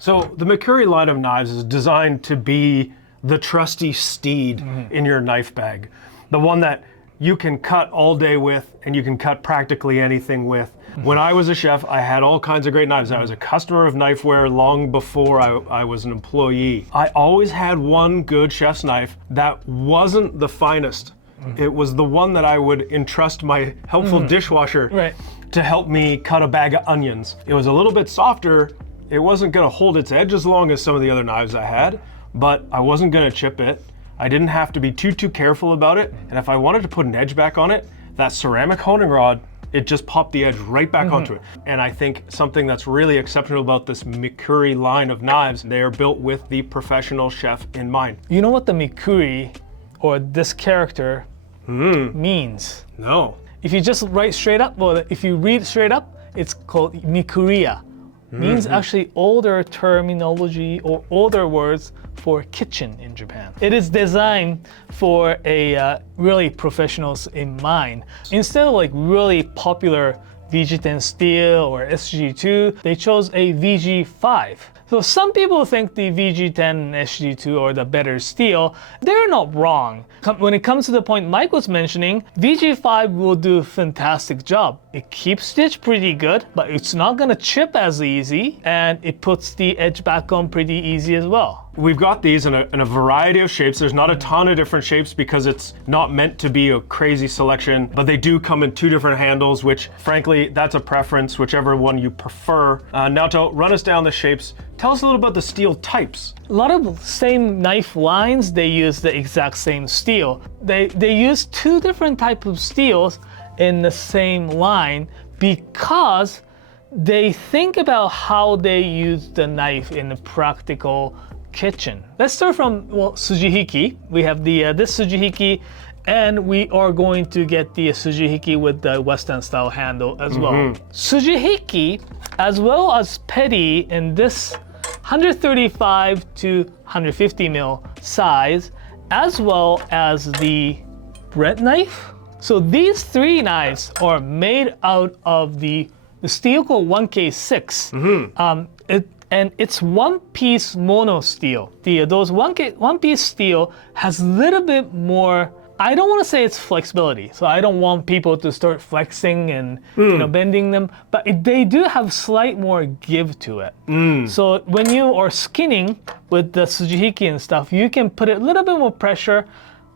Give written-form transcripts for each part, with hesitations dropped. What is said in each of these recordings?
So the Mikuri line of knives is designed to be the trusty steed in your knife bag. The one that you can cut all day with and you can cut practically anything with. When I was a chef, I had all kinds of great knives. I was a customer of Knifewear long before I was an employee. I always had one good chef's knife that wasn't the finest. It was the one that I would entrust my helpful dishwasher to help me cut a bag of onions. It was a little bit softer. It wasn't gonna hold its edge as long as some of the other knives I had, but I wasn't gonna chip it. I didn't have to be too careful about it. And if I wanted to put an edge back on it, that ceramic honing rod, it just popped the edge right back onto it. And I think something that's really exceptional about this Mikuri line of knives, they are built with the professional chef in mind. You know what the Mikuri, or this character, means? No. If you just write straight up, well, if you read straight up, it's called Mikuriya. Means actually older terminology or older words for kitchen in Japan. It is designed for a really professionals in mind. Instead of like really popular VG10 steel or SG2, they chose a VG5. So some people think the VG10 and SG2 are the better steel. They're not wrong. When it comes to the point Mike was mentioning, VG5 will do a fantastic job. It keeps stitch pretty good, but it's not gonna chip as easy, and it puts the edge back on pretty easy as well. We've got these in a variety of shapes. There's not a ton of different shapes because it's not meant to be a crazy selection, but they do come in 2 different handles, which frankly, that's a preference, whichever one you prefer. Now to run us down the shapes, tell us a little about the steel types. A lot of same knife lines, they use the exact same steel. They use 2 different types of steels in the same line because they think about how they use the knife in a practical kitchen. Let's start from, well, sujihiki. We have the this sujihiki, and we are going to get the sujihiki with the Western style handle as well. Sujihiki, as well as petty in this 135 to 150 mil size, as well as the bread knife. So these 3 knives are made out of the steel called 1K6. And it's one-piece mono steel. Those one-piece steel has a little bit more, I don't want to say it's flexibility. So I don't want people to start flexing and bending them, but they do have slight more give to it. So when you are skinning with the sujihiki and stuff, you can put a little bit more pressure,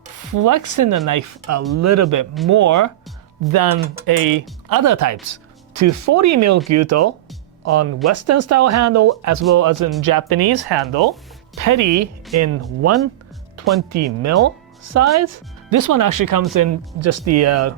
flexing the knife a little bit more than other types. 240 mil gyuto on Western style handle as well as in Japanese handle. Petty in 120 mil size. This one actually comes in just the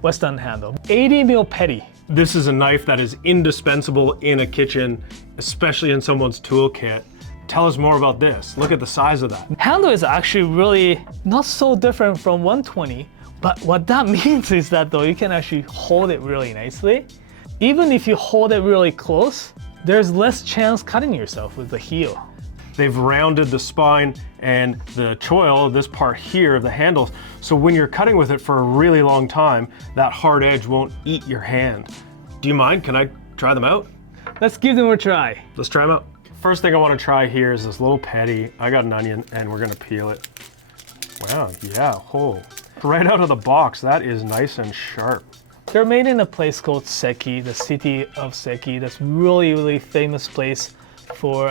Western handle. 80 mil petty. This is a knife that is indispensable in a kitchen, especially in someone's toolkit. Tell us more about this. Look at the size of that. Handle is actually really not so different from 120, but what that means is that though you can actually hold it really nicely. Even if you hold it really close, there's less chance cutting yourself with the heel. They've rounded the spine and the choil, this part here of the handle, so when you're cutting with it for a really long time, that hard edge won't eat your hand. Do you mind? Can I try them out? Let's give them a try. Let's try them out. First thing I want to try here is this little petty. I got an onion and we're gonna peel it. Wow, yeah, right out of the box, that is nice and sharp. They're made in a place called Seki, the city of Seki. That's really famous place for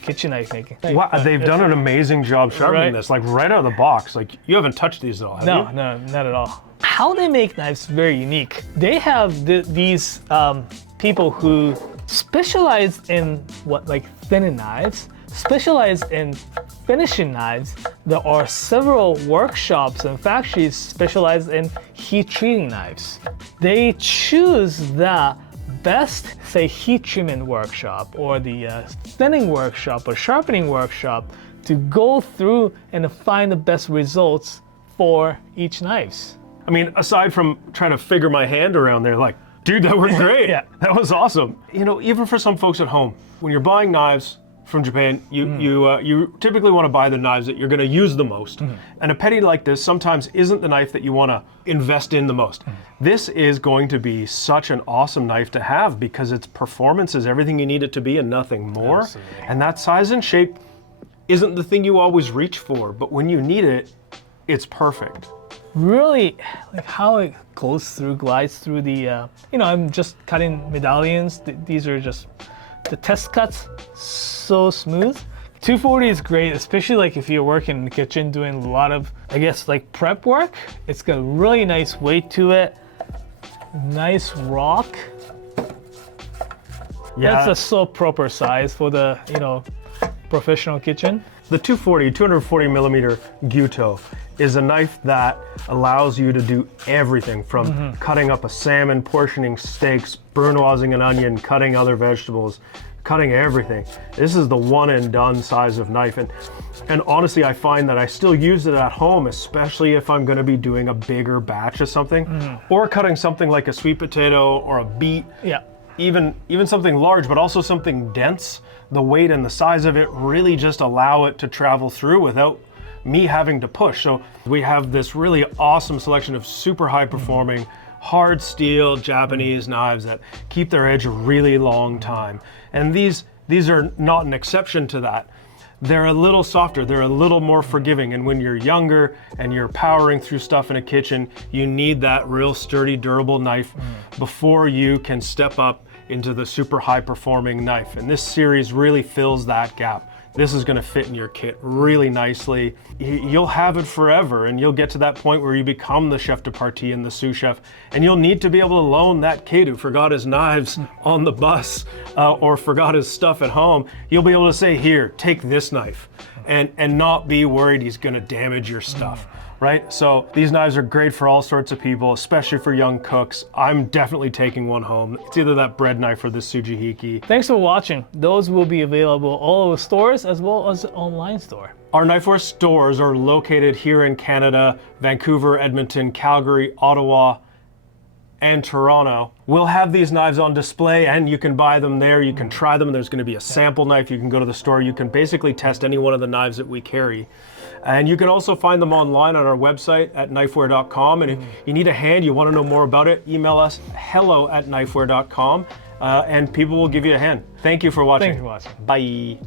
kitchen knife making. Wow, they've done an amazing job sharpening this, like right out of the box. Like you haven't touched these at all, have you? No, not at all. How they make knives is very unique. They have these people who specialize in thinning knives, specialize in finishing knives. There are several workshops and factories specialized in heat treating knives. They choose the best, say, heat treatment workshop or the thinning workshop or sharpening workshop to go through and find the best results for each knives. I mean, aside from trying to figure my hand around there, like, dude, that worked great. Yeah. That was awesome. You know, even for some folks at home, when you're buying knives, from Japan, you typically want to buy the knives that you're going to use the most. And a petty like this sometimes isn't the knife that you want to invest in the most. This is going to be such an awesome knife to have because its performance is everything you need it to be and nothing more. Absolutely. And that size and shape isn't the thing you always reach for, but when you need it, it's perfect. Really, like how it glides through the, I'm just cutting medallions. These are just the test cuts, so smooth. 240 is great, especially like if you're working in the kitchen doing a lot of, I guess, like prep work. It's got a really nice weight to it. Nice rock. Yeah. That's a so proper size for the, professional kitchen. The 240 millimeter Gyuto is a knife that allows you to do everything from cutting up a salmon, portioning steaks, brunoising an onion, cutting other vegetables, cutting everything. This is the one and done size of knife. And honestly, I find that I still use it at home, especially if I'm gonna be doing a bigger batch of something or cutting something like a sweet potato or a beet. Yeah. Even something large, but also something dense. The weight and the size of it really just allow it to travel through without me having to push. So we have this really awesome selection of super high performing, hard steel Japanese knives that keep their edge a really long time. And these are not an exception to that. They're a little softer, they're a little more forgiving. And when you're younger and you're powering through stuff in a kitchen, you need that real sturdy, durable knife before you can step up into the super high performing knife. And this series really fills that gap. This is gonna fit in your kit really nicely. You'll have it forever, and you'll get to that point where you become the chef de partie and the sous chef, and you'll need to be able to loan that kid who forgot his knives on the bus or forgot his stuff at home. You'll be able to say, here, take this knife, and not be worried he's gonna damage your stuff. Right? So these knives are great for all sorts of people, especially for young cooks. I'm definitely taking one home. It's either that bread knife or the Tsujihiki. Thanks for watching. Those will be available all over stores as well as the online store. Our Knifewear stores are located here in Canada, Vancouver, Edmonton, Calgary, Ottawa, and Toronto. We'll have these knives on display and you can buy them there. You can try them. There's going to be a sample knife. You can go to the store. You can basically test any one of the knives that we carry. And you can also find them online on our website at knifewear.com. And if you need a hand, you want to know more about it, email us hello@knifewear.com and people will give you a hand. Thank you for watching. Thanks for watching. Bye.